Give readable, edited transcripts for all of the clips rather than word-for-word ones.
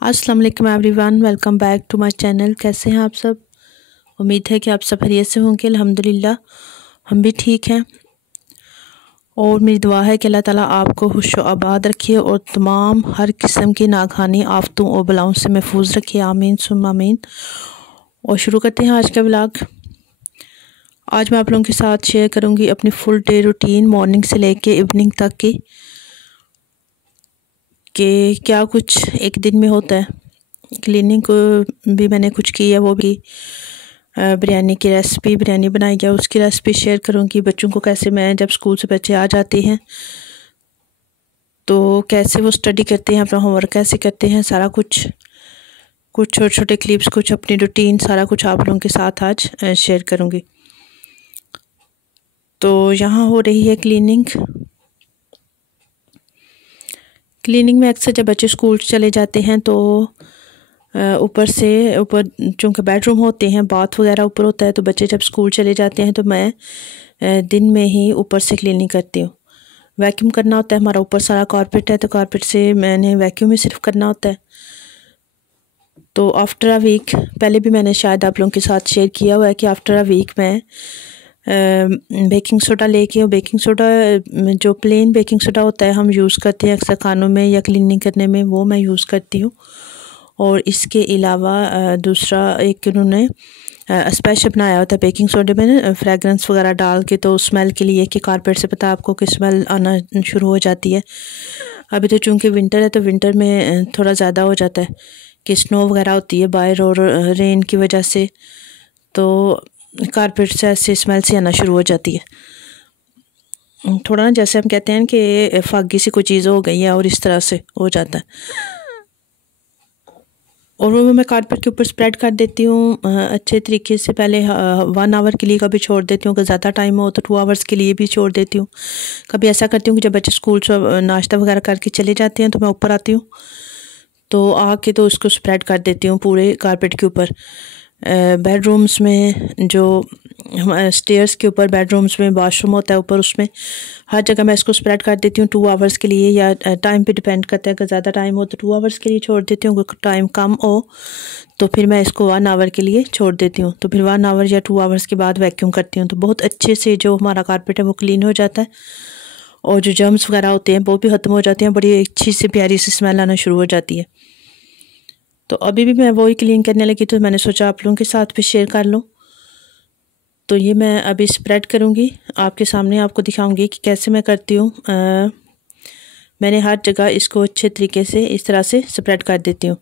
अस्सलाम वालेकुम everyone, welcome back to my channel. कैसे हैं आप सब? उम्मीद है कि आप सब खैरियत से होंगे। अल्हम्दुलिल्लाह हम भी ठीक हैं और मेरी दुआ है कि अल्लाह ताला आपको खुश व आबाद रखिए और तमाम हर किस्म की नागहानी आफतों और बलाओं से महफूज रखिए। आमीन सुम्मा आमीन। और शुरू करते हैं आज का व्लॉग। आज मैं आप लोगों के साथ शेयर करूँगी अपनी फुल डे रूटीन, मॉर्निंग से लेके इवनिंग तक की, कि क्या कुछ एक दिन में होता है। क्लीनिंग को भी मैंने कुछ किया, वो भी बिरयानी की रेसिपी, बिरयानी बनाई गया उसकी रेसिपी शेयर करूँगी। बच्चों को कैसे, मैं जब स्कूल से बच्चे आ जाते हैं तो कैसे वो स्टडी करते हैं, अपना होमवर्क कैसे करते हैं, सारा कुछ छोटे छोटे क्लिप्स, कुछ अपनी रूटीन, सारा कुछ आप लोगों के साथ आज शेयर करूँगी। तो यहाँ हो रही है क्लीनिंग में अक्सर जब बच्चे स्कूल चले जाते हैं तो ऊपर चूँकि बेडरूम होते हैं, बाथ वगैरह ऊपर होता है, तो बच्चे जब स्कूल चले जाते हैं तो मैं दिन में ही ऊपर से क्लीनिंग करती हूँ। वैक्यूम करना होता है, हमारा ऊपर सारा कारपेट है तो कारपेट से मैंने वैक्यूम ही सिर्फ करना होता है। तो आफ्टर अ वीक, पहले भी मैंने शायद आप लोगों के साथ शेयर किया हुआ है कि आफ्टर अ वीक मैं बेकिंग सोडा लेके, और बेकिंग सोडा जो प्लेन बेकिंग सोडा होता है हम यूज़ करते हैं अक्सर खानों में या क्लीनिंग करने में, वो मैं यूज़ करती हूँ। और इसके अलावा दूसरा एक उन्होंने स्पेशल बनाया होता है बेकिंग सोडे में फ्रेगरेंस वगैरह डाल के, तो स्मेल के लिए कि कारपेट से पता आपको कि स्मेल आना शुरू हो जाती है। अभी तो चूँकि विंटर है तो विंटर में थोड़ा ज़्यादा हो जाता है कि स्नो वगैरह होती है बाहर और रेन की वजह से, तो कारपेट से ऐसे स्मेल से आना शुरू हो जाती है। थोड़ा ना जैसे हम कहते हैं कि फागी सी कोई चीज़ हो गई है और इस तरह से हो जाता है। और वो मैं कारपेट के ऊपर स्प्रेड कर देती हूँ अच्छे तरीके से। पहले 1 आवर के लिए कभी छोड़ देती हूँ, अगर ज़्यादा टाइम हो तो 2 आवर्स के लिए भी छोड़ देती हूँ। कभी ऐसा करती हूँ कि जब बच्चे स्कूल से नाश्ता वगैरह करके चले जाते हैं तो मैं ऊपर आती हूँ, तो आके तो उसको स्प्रेड कर देती हूँ पूरे कारपेट के ऊपर। बेडरूम्स में, जो हमारे स्टेयर्स के ऊपर बेडरूम्स में वॉशरूम होता है ऊपर, उसमें हर जगह मैं इसको स्प्रेड कर देती हूँ 2 आवर्स के लिए, या टाइम पे डिपेंड करता है। अगर ज़्यादा टाइम हो तो 2 आवर्स के लिए छोड़ देती हूँ, अगर टाइम कम हो तो फिर मैं इसको 1 आवर के लिए छोड़ देती हूँ। तो फिर 1 आवर या 2 आवर्स के बाद वैक्यूम करती हूँ, तो बहुत अच्छे से जो हमारा कारपेट है वो क्लीन हो जाता है और जो जर्म्स वगैरह होते हैं वो भी ख़त्म हो जाते हैं। बड़ी अच्छी सी प्यारी सी स्मेल आना शुरू हो जाती है। तो अभी भी मैं वही क्लीन करने लगी, तो मैंने सोचा आप लोगों के साथ भी शेयर कर लूँ। तो ये मैं अभी स्प्रेड करूँगी आपके सामने, आपको दिखाऊंगी कि कैसे मैं करती हूँ। मैंने हर जगह इसको अच्छे तरीके से इस तरह से स्प्रेड कर देती हूँ।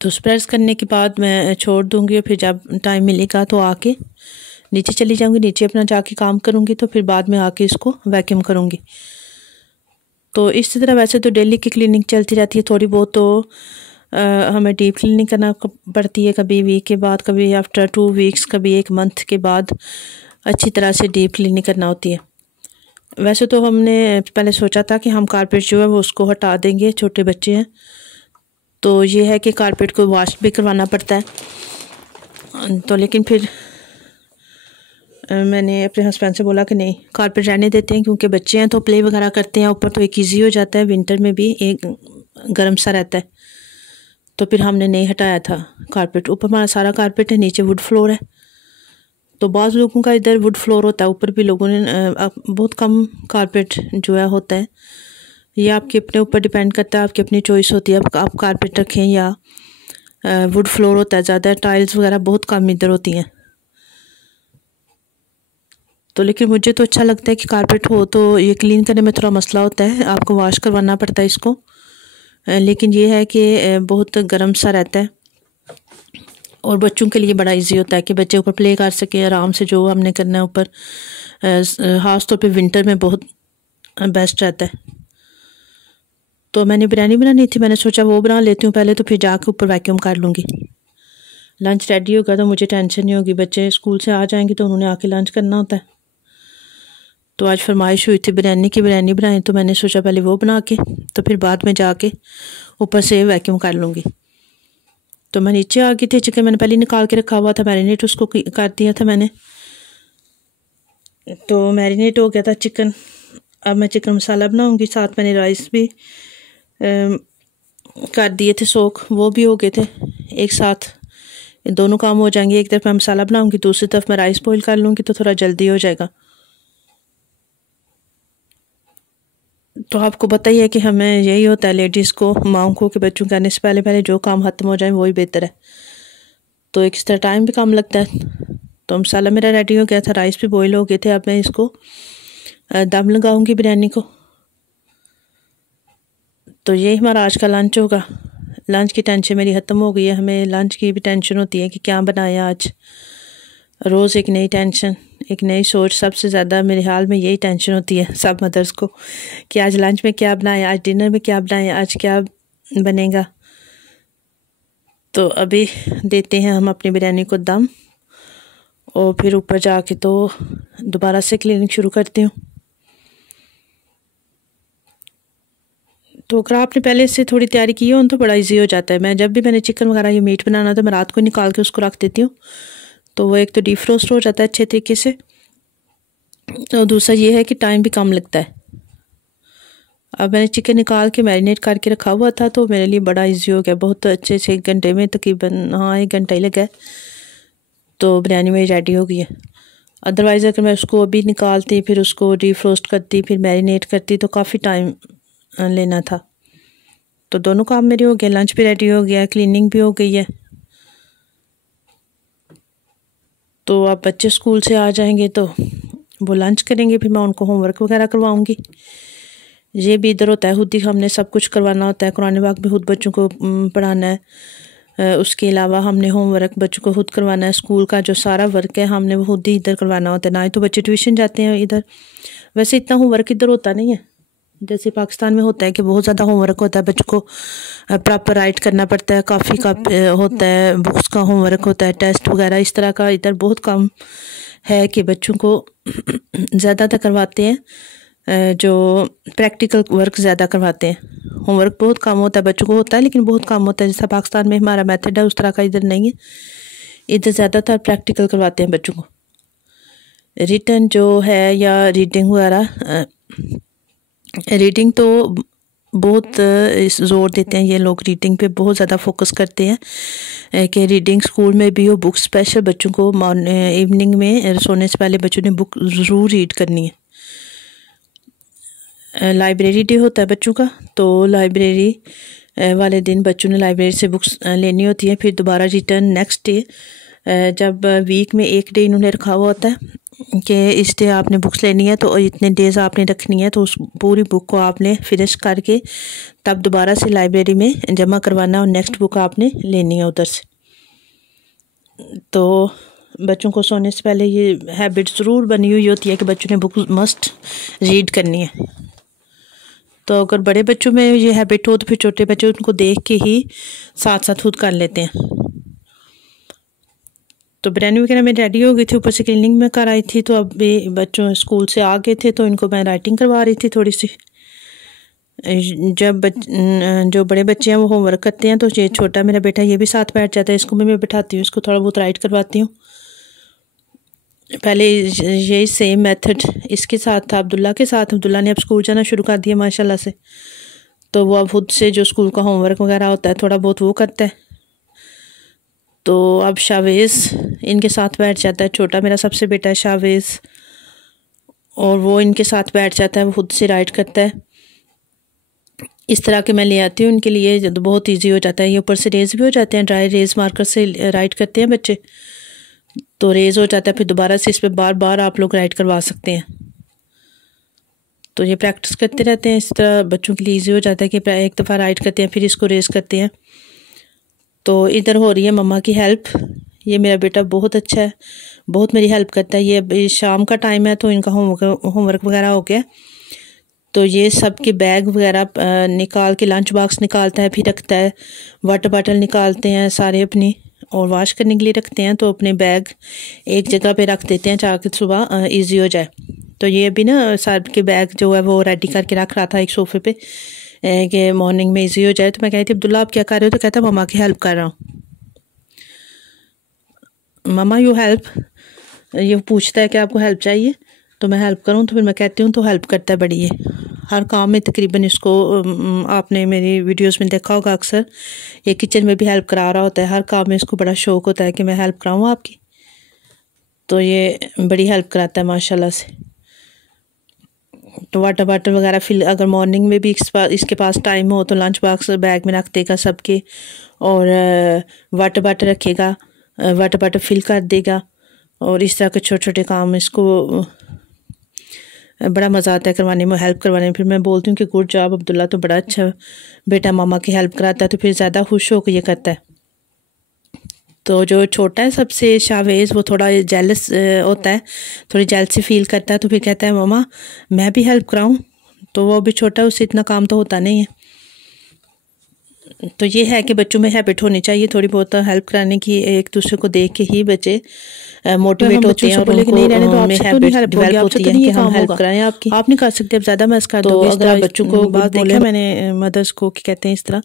तो स्प्रेड करने के बाद मैं छोड़ दूँगी और फिर जब टाइम मिलेगा तो आके नीचे चली जाऊँगी, नीचे अपना जाके काम करूँगी, तो फिर बाद में आके इसको वैक्यूम करूँगी। तो इसी तरह वैसे तो डेली की क्लीनिंग चलती रहती है, थोड़ी बहुत तो हमें डीप क्लीनिंग करना पड़ती है, कभी वीक के बाद, कभी आफ्टर 2 वीक्स, कभी 1 मंथ के बाद अच्छी तरह से डीप क्लीनिंग करना होती है। वैसे तो हमने पहले सोचा था कि हम कारपेट जो है वो उसको हटा देंगे, छोटे बच्चे हैं तो ये है कि कारपेट को वॉश भी करवाना पड़ता है। तो लेकिन फिर मैंने अपने हस्बैंड से बोला कि नहीं, कारपेट रहने देते हैं, क्योंकि बच्चे हैं तो प्ले वगैरह करते हैं ऊपर, तो एक ईजी हो जाता है, विंटर में भी एक गर्म सा रहता है। तो फिर हमने नहीं हटाया था कारपेट। ऊपर हमारा सारा कारपेट है, नीचे वुड फ्लोर है। तो बाज़ लोगों का इधर वुड फ्लोर होता है, ऊपर भी लोगों ने बहुत कम कारपेट जो है होता है। ये आपके अपने ऊपर डिपेंड करता है, आपकी अपनी चॉइस होती है आप कारपेट रखें या वुड फ्लोर होता है ज़्यादा। टाइल्स वगैरह बहुत कम इधर होती हैं। तो लेकिन मुझे तो अच्छा लगता है कि कारपेट हो, तो ये क्लीन करने में थोड़ा मसला होता है, आपको वॉश करवाना पड़ता है इसको। लेकिन ये है कि बहुत गर्म सा रहता है और बच्चों के लिए बड़ा इजी होता है कि बच्चे ऊपर प्ले कर सकें आराम से, जो हमने करना है ऊपर। ख़ास तौर पे विंटर में बहुत बेस्ट रहता है। तो मैंने बिरयानी बनानी थी, मैंने सोचा वो बना लेती हूँ पहले, तो फिर जाके ऊपर वैक्यूम कर लूँगी। लंच रेडी होगा तो मुझे टेंशन नहीं होगी, बच्चे स्कूल से आ जाएंगे तो उन्होंने आके लंच करना होता है। तो आज फरमाइश हुई थी बिरयानी की, बिरयानी बनाएं, तो मैंने सोचा पहले वो बना के तो फिर बाद में जाके ऊपर से वैक्यूम कर लूँगी। तो मैं नीचे आ गई थी, चिकन मैंने पहले निकाल के रखा हुआ था, मैरिनेट उसको कर दिया था मैंने, तो मैरिनेट हो गया था चिकन। अब मैं चिकन मसाला बनाऊँगी, साथ मैंने राइस भी कर दिए थे सोख, वो भी हो गए थे एक साथ। दोनों काम हो जाएंगे, एक तरफ मैं मसाला बनाऊंगी, दूसरी तरफ मैं राइस बॉईल कर लूँगी, तो थोड़ा जल्दी हो जाएगा। तो आपको पता ही है कि हमें यही होता है लेडीज़ को, माओं को, कि बच्चों के आने से पहले पहले जो काम ख़त्म हो जाए वही बेहतर है। तो एक तरह टाइम भी कम लगता है। तो मसाला मेरा रेडी हो गया था, राइस भी बॉईल हो गए थे। अब मैं इसको दम लगाऊंगी बिरयानी को। तो यही हमारा आज का लंच होगा। लंच की टेंशन मेरी ख़त्म हो गई है। हमें लंच की भी टेंशन होती है कि क्या बनाया आज। रोज़ एक नई टेंशन, एक नई सोच। सबसे ज़्यादा मेरे हाल में यही टेंशन होती है सब मदर्स को कि आज लंच में क्या बनाया, आज डिनर में क्या बनाया, आज क्या बनेगा। तो अभी देते हैं हम अपनी बिरयानी को दम, और फिर ऊपर जाके तो दोबारा से क्लीनिंग शुरू करती हूँ। तो अगर आपने पहले से थोड़ी तैयारी की हो तो बड़ा इजी हो जाता है। जब भी मैंने चिकन वगैरह ये मीट बनाना तो मैं रात को निकाल के उसको रख देती हूँ, तो वो एक तो डीफ्रोस्ट हो जाता है अच्छे तरीके से, और दूसरा ये है कि टाइम भी कम लगता है। अब मैंने चिकन निकाल के मैरिनेट करके रखा हुआ था, तो मेरे लिए बड़ा इजी हो गया। बहुत अच्छे से 1 घंटे में तकरीबन, हाँ 1 घंटा ही लगा है, तो बिरयानी मेरी रेडी हो गई है। अदरवाइज़ अगर मैं उसको अभी निकालती, फिर उसको डीफ्रोस्ट करती, फिर मैरिनेट करती, तो काफ़ी टाइम लेना था। तो दोनों काम मेरे हो गए, लंच भी रेडी हो गया, क्लीनिंग भी हो गई है। तो अब बच्चे स्कूल से आ जाएंगे तो वो लंच करेंगे, फिर मैं उनको होमवर्क वगैरह करवाऊँगी। ये भी इधर होता है, खुद ही हमने सब कुछ करवाना होता है। कुरान पाक भी खुद बच्चों को पढ़ाना है। उसके अलावा हमने होमवर्क बच्चों को खुद करवाना है। स्कूल का जो सारा वर्क है हमने वो खुद ही इधर करवाना होता है। ना ही तो बच्चे ट्यूशन जाते हैं इधर। वैसे इतना होमवर्क इधर होता नहीं है जैसे पाकिस्तान में होता है कि बहुत ज़्यादा होमवर्क होता है, बच्चों को प्रॉपर राइट करना पड़ता है, काफ़ी का होता है, बुक्स का होमवर्क होता है, टेस्ट वगैरह इस तरह का। इधर बहुत कम है कि बच्चों को ज़्यादातर करवाते हैं, जो प्रैक्टिकल वर्क ज़्यादा करवाते हैं। होमवर्क बहुत कम होता है, बच्चों को होता है लेकिन बहुत कम होता है। जैसा पाकिस्तान में हमारा मेथड है उस तरह का इधर नहीं है। इधर ज़्यादातर प्रैक्टिकल करवाते हैं बच्चों को। रिटन जो है या रीडिंग वगैरह, रीडिंग तो बहुत ज़ोर देते हैं ये लोग, रीडिंग पे बहुत ज़्यादा फोकस करते हैं कि रीडिंग स्कूल में भी हो। बुक स्पेशल बच्चों को इवनिंग में सोने से पहले बच्चों ने बुक ज़रूर रीड करनी है। लाइब्रेरी डे होता है बच्चों का, तो लाइब्रेरी वाले दिन बच्चों ने लाइब्रेरी से बुक्स लेनी होती है। फिर दोबारा रिटर्न नेक्स्ट डे, जब वीक में एक डे इन्होंने रखा हुआ होता है कि इस डे आपने बुक्स लेनी है, तो इतने डेज़ आपने रखनी है, तो उस पूरी बुक को आपने फिनिश करके तब दोबारा से लाइब्रेरी में जमा करवाना, और नेक्स्ट बुक आपने लेनी है उधर से। तो बच्चों को सोने से पहले ये हैबिट ज़रूर बनी हुई होती है कि बच्चों ने बुक मस्ट रीड करनी है। तो अगर बड़े बच्चों में ये हैबिट हो तो फिर छोटे बच्चे उनको देख के ही साथ साथ खुद कर लेते हैं। तो बिरयानी वगैरह मेरी रेडी हो गई थी, ऊपर से क्लीनिंग में कर आई थी। तो अब भी बच्चों स्कूल से आ गए थे, तो इनको मैं राइटिंग करवा रही थी थोड़ी सी। जब जो बड़े बच्चे हैं वो होमवर्क करते हैं, तो ये छोटा मेरा बेटा ये भी साथ बैठ जाता है, इसको भी मैं बिठाती हूँ, इसको थोड़ा बहुत राइट करवाती हूँ। पहले यही सेम मेथड इसके साथ था, अब्दुल्ला के साथ। अब्दुल्ला ने अब स्कूल जाना शुरू कर दिया माशाल्लाह से, तो वो अब खुद से जो स्कूल का होमवर्क वगैरह होता है थोड़ा बहुत वो करता है। तो अब शावेज़ इनके साथ बैठ जाता है, छोटा मेरा सबसे बेटा है शावेज़, और वो इनके साथ बैठ जाता है, वो खुद से राइट करता है। इस तरह के मैं ले आती हूँ इनके लिए, तो बहुत ईजी हो जाता है। ये ऊपर से रेज़ भी हो जाते हैं, ड्राई रेज़ मार्कर से राइट करते हैं बच्चे, तो रेज़ हो जाता है। फिर दोबारा से इस पर बार बार आप लोग राइट करवा सकते हैं। तो ये प्रैक्टिस करते रहते हैं, इस तरह बच्चों के लिए ईजी हो जाता है कि एक दफ़ा राइट करते हैं फिर इसको रेज़ करते हैं। तो इधर हो रही है मम्मा की हेल्प। ये मेरा बेटा बहुत अच्छा है, बहुत मेरी हेल्प करता है। ये शाम का टाइम है तो इनका होमवर्क वगैरह हो गया, तो ये सब के बैग वगैरह निकाल के लंच बॉक्स निकालता है, फिर रखता है। वाटर बॉटल निकालते हैं सारे अपनी, और वॉश करने के लिए रखते हैं, तो अपने बैग एक जगह पे रख देते हैं ताकि सुबह इजी हो जाए। तो ये अभी ना सारे के बैग जो है वो रेडी करके रख रहा था एक सोफ़े पे कि मॉर्निंग में इजी हो जाए। तो मैं कहती अब्दुल्ला आप क्या कर रहे हो? तो कहता मम्मा की हेल्प कर रहा हूँ। मम्मा यू हेल्प, ये पूछता है कि आपको हेल्प चाहिए, तो मैं हेल्प करूँ तो फिर मैं कहती हूँ तो हेल्प करता है बड़ी है हर काम में तकरीबन इसको। आपने मेरी वीडियोस में देखा होगा अक्सर ये किचन में भी हेल्प करा रहा होता है, हर काम में इसको बड़ा शौक़ होता है कि मैं हेल्प कराऊँ आपकी। तो ये बड़ी हेल्प कराता है माशाल्लाह से। तो वाटर बॉटल वगैरह फिल अगर मॉर्निंग में भी इसके पास टाइम हो तो लंच बॉक्स बैग में रख देगा सबके, और वाटर बॉटल रखेगा, वाटर बॉटल फिल कर देगा। और इस तरह के छोटे छोटे काम इसको बड़ा मज़ा आता है करवाने में, हेल्प करवाने में। फिर मैं बोलती हूँ कि गुड जॉब अब्दुल्ला, तो बड़ा अच्छा बेटा मामा की हेल्प कराता है। तो फिर ज़्यादा खुश होकर ये करता है। तो जो छोटा है सबसे शावेज़, वो थोड़ा जेलस होता है, थोड़ी जेलसी फील करता है। तो फिर कहता है मामा मैं भी हेल्प कराऊं। तो वो भी छोटा है, उससे इतना काम तो होता नहीं है। तो ये है कि बच्चों में हैबिट होनी चाहिए थोड़ी बहुत हेल्प कराने की, एक दूसरे को देख के ही बच्चे मोटिवेट होते हैं और उनको नहीं रहने तो आपसे तो नहीं हेल्प डेवलप होती है कि हम हेल्प कराएं आपकी। आप नहीं कर सकते, अब ज़्यादा मैस कर दोगे। अगर आप बच्चों को बात देखा मैंने मदर्स को कि कहते हैं इस तरह,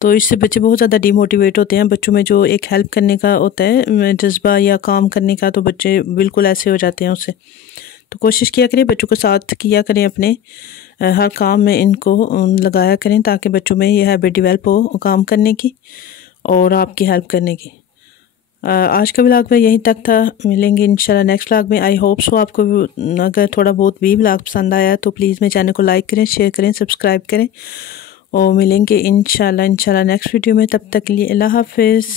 तो इससे बच्चे बहुत ज़्यादा डिमोटिवेट होते हैं। बच्चों में जो एक हेल्प करने का होता है जज्बा या काम करने का, तो बच्चे बिल्कुल ऐसे हो जाते हैं उससे। तो कोशिश किया करें बच्चों को साथ किया करें अपने, हर काम में इनको लगाया करें ताकि बच्चों में यह हैबिट डेवलप हो काम करने की और आपकी हेल्प करने की। आज का व्लॉग में यहीं तक था, मिलेंगे इंशाल्लाह नेक्स्ट व्लॉग में। आई होप सो आपको अगर थोड़ा बहुत भी व्लॉग पसंद आया तो प्लीज़ मेरे चैनल को लाइक करें, शेयर करें, सब्सक्राइब करें और मिलेंगे इंशाल्लाह नेक्स्ट वीडियो में। तब तक के लिए अल्लाह हाफिज़।